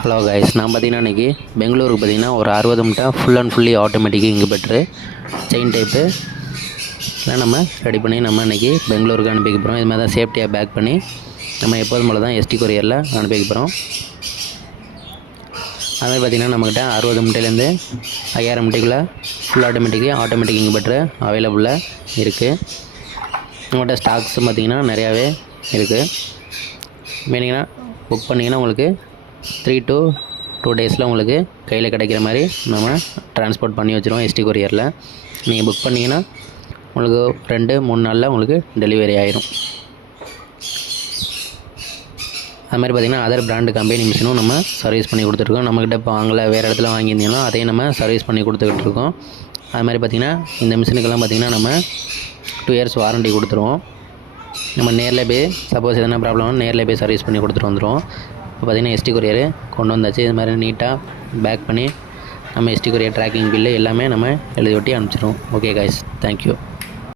Hello guys நான் பார்த்தீங்கன்னா இன்றைக்கி பெங்களூருக்கு பார்த்தீங்கன்னா ஒரு அறுபது முட்டை full and fully automatic incubator chain type எல்லாம் நம்ம ரெடி பண்ணி நம்ம இன்றைக்கி பெங்களூருக்கு அனுப்பிக்க போகிறோம் இது மாதிரி தான் சேஃப்டியாக பேக் பண்ணி நம்ம எப்போதும் போல தான் எஸ்டி கொரியரில் அனுப்பிக்க போகிறோம் அதே பார்த்திங்கன்னா நம்மக்கிட்ட அறுபது முட்டையிலேருந்து ஐயாயிரம் முட்டைக்குள்ளே ஃபுல் ஆட்டோமேட்டிக்கு ஆட்டோமேட்டிக் இங்குபெட்ரு அவைலபிளாக இருக்குது நம்மகிட்ட ஸ்டாக்ஸும் பார்த்திங்கன்னா நிறையாவே இருக்குது மீனிங்கன்னா புக் பண்ணிங்கன்னா உங்களுக்கு த்ரீ டூ டூ டேஸில் உங்களுக்கு கையில் கிடைக்கிற மாதிரி நம்ம ட்ரான்ஸ்போர்ட் பண்ணி வச்சுருவோம் எஸ்டி கொரியரில் நீங்கள் புக் பண்ணிங்கன்னா உங்களுக்கு ரெண்டு மூணு நாளில் உங்களுக்கு டெலிவரி ஆயிரும். அது மாதிரி பார்த்திங்கன்னா அதர் பிராண்டு கம்பெனி மிஷினும் நம்ம சர்வீஸ் பண்ணி கொடுத்துருக்கோம் நம்மக்கிட்ட இப்போ வாங்கல வேறு இடத்துல வாங்கியிருந்தீங்கன்னா அதையும் நம்ம சர்வீஸ் பண்ணி கொடுத்துக்கிட்டு இருக்கோம் அது மாதிரி பார்த்திங்கன்னா இந்த மிஷினுக்கெல்லாம் பார்த்திங்கன்னா நம்ம டூ இயர்ஸ் வாரண்டி கொடுத்துருவோம். நம்ம நேரில் போய் சப்போஸ் எதனா ப்ராப்ளம் நேரில் போய் சர்வீஸ் பண்ணி கொடுத்துட்டு வந்துடுவோம் இப்போ பார்த்திங்கன்னா எஸ்டி கொரியர் கொண்டு வந்தாச்சு. இது மாதிரி நீட்டாக பேக் பண்ணி நம்ம எஸ்டி கொரியர் ட்ராக்கிங் பில்லு எல்லாமே நம்ம எழுதி ஒட்டி அனுப்பிச்சிடுவோம் ஓகே காய்ஸ் தேங்க்யூ